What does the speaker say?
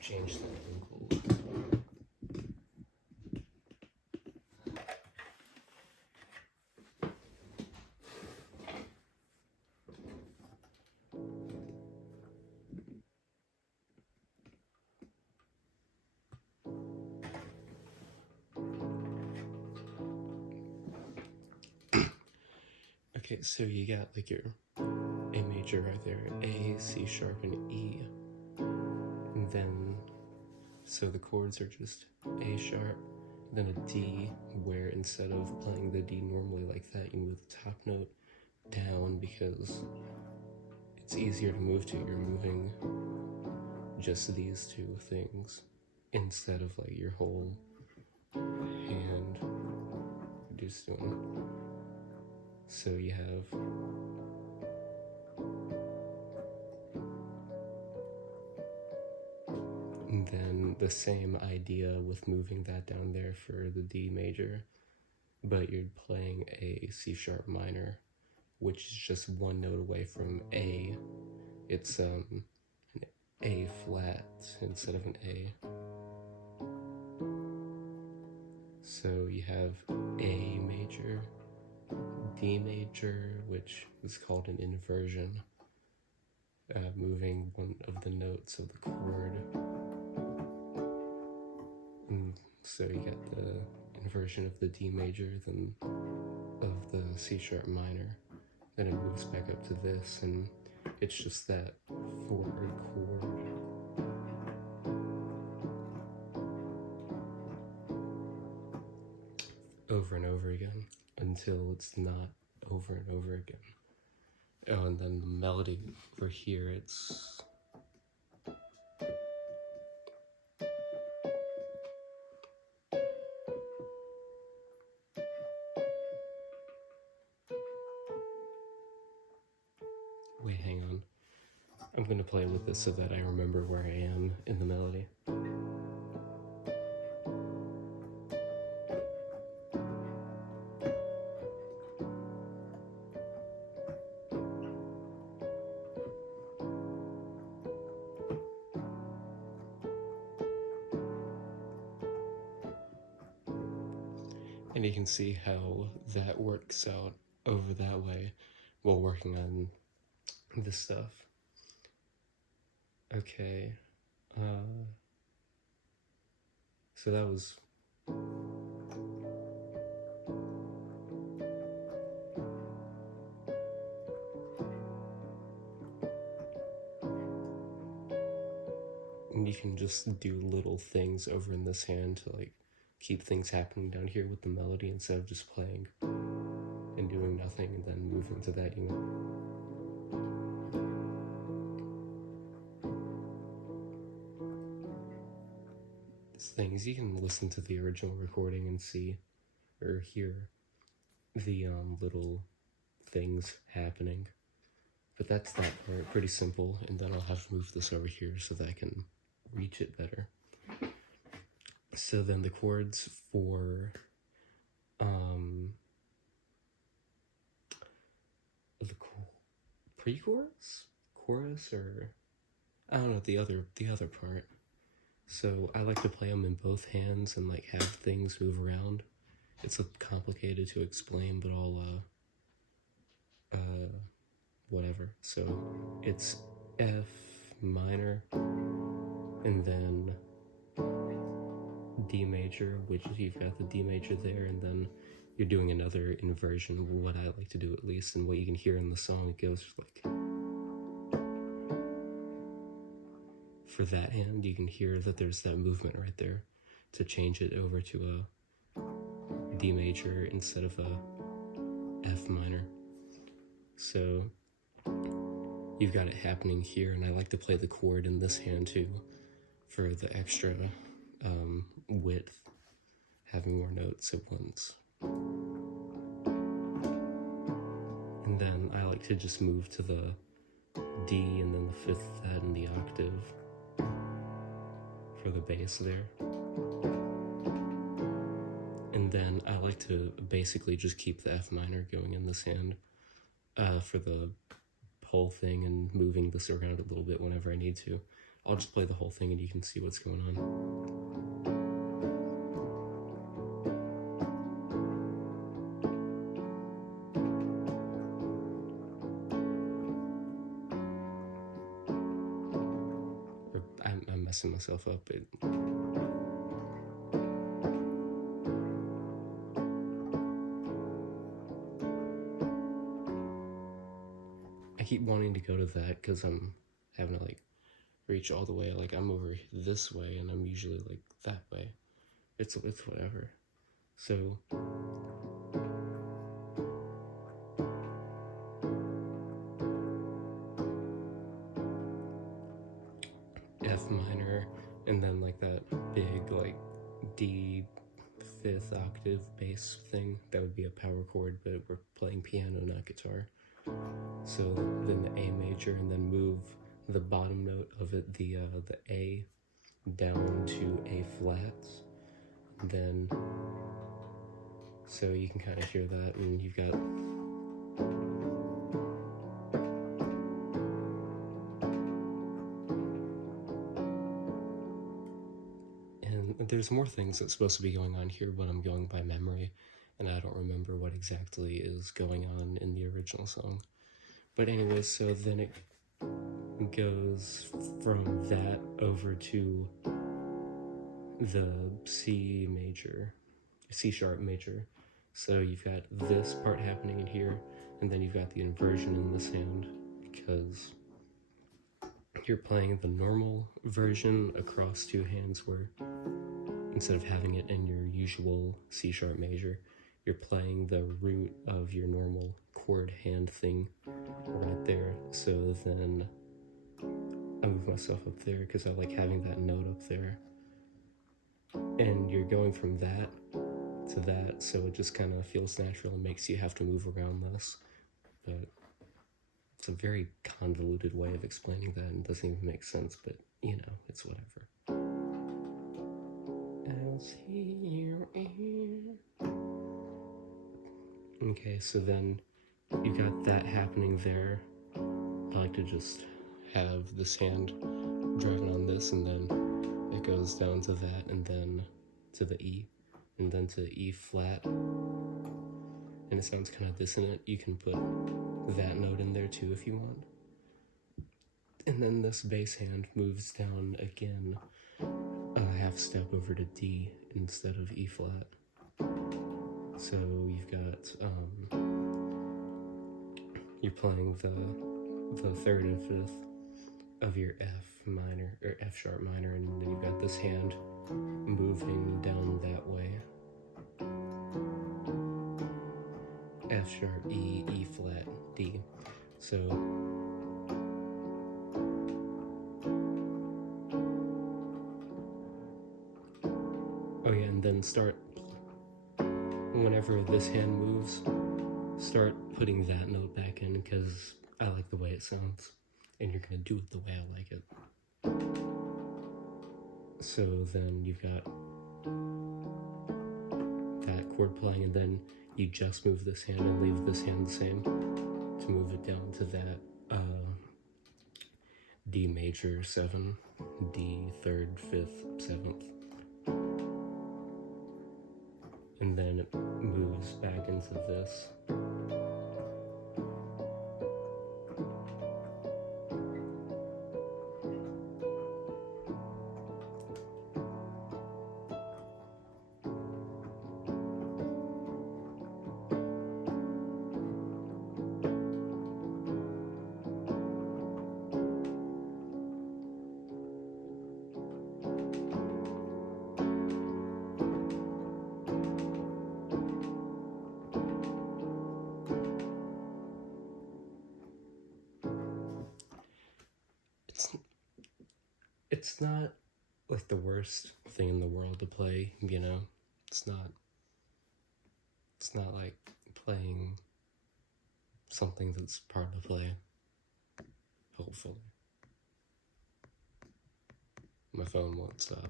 change the angle. Okay, so you got like your A major right there, A, C sharp, and E. And then, so the chords are just A sharp, then a D, where instead of playing the D normally like that, you move the top note down because it's easier to move to. You're moving just these two things instead of like your whole hand just doing it. So you have and then the same idea with moving that down there for the D major, but you're playing a C sharp minor, which is just one note away from A. It's an A flat instead of an A. So you have A major, D major, which is called an inversion, moving one of the notes of the chord. And so you get the inversion of the D major, then of the C sharp minor, then it moves back up to this, and it's just that forward chord. Over and over again until it's not over and over again. Oh, and then the melody over here, it's wait, hang on. I'm gonna play with this so that I remember where I am in the melody. And you can see how that works out over that way while working on this stuff. Okay, so that was and you can just do little things over in this hand to like keep things happening down here with the melody instead of just playing and doing nothing and then moving to that, you know. Things you can listen to the original recording and see or hear the little things happening, but that's that part, pretty simple. And then I'll have to move this over here so that I can reach it better. So then the chords for the pre-chorus, chorus, or I don't know, the other part. So I like to play them in both hands and like have things move around. It's complicated to explain, but I'll whatever. So it's F minor, and then D major, which you've got the D major there, and then you're doing another inversion, what I like to do at least, and what you can hear in the song, it goes like, for that hand, you can hear that there's that movement right there to change it over to a D major instead of a F minor. So you've got it happening here, and I like to play the chord in this hand too for the extra width, having more notes at once. And then I like to just move to the D and then the fifth flat in the octave for the bass there. And then I like to basically just keep the F minor going in this hand for the whole thing and moving this around a little bit whenever I need to. I'll just play the whole thing and you can see what's going on. I'm messing myself up. I keep wanting to go to that because I'm having to like reach all the way. Like I'm over this way and I'm usually like that way. It's whatever. So F minor, and then like that big like D fifth octave bass thing. That would be a power chord, but we're playing piano, not guitar. So then the A major, and then move the bottom note of it, the A, down to A flats. Then, so you can kind of hear that, and you've got there's more things that's supposed to be going on here, but I'm going by memory, and I don't remember what exactly is going on in the original song. But anyway, so then it goes from that over to the C sharp major. So you've got this part happening in here, and then you've got the inversion in this hand, because you're playing the normal version across two hands, where instead of having it in your usual C sharp major, you're playing the root of your normal chord hand thing right there. So then I move myself up there because I like having that note up there. And you're going from that to that, so it just kind of feels natural and makes you have to move around less. But it's a very convoluted way of explaining that and doesn't even make sense, but you know, it's whatever. Okay, so then you got that happening there. I like to just have this hand driving on this, and then it goes down to that, and then to the E, and then to the E flat. And it sounds kind of dissonant. You can put that note in there too if you want. And then this bass hand moves down again a half step over to D instead of E flat. So you've got you're playing the third and fifth of your F minor or F sharp minor, and then you've got this hand moving down that way. F sharp, E, E flat, D. So oh yeah, and then start, whenever this hand moves, start putting that note back in, because I like the way it sounds, and you're gonna do it the way I like it. So then you've got that chord playing, and then you just move this hand and leave this hand the same to move it down to that D major 7, D 3rd, 5th, 7th. And then it moves back into this. It's not like the worst thing in the world to play, you know? It's not like playing something that's hard to play, hopefully. My phone won't stop.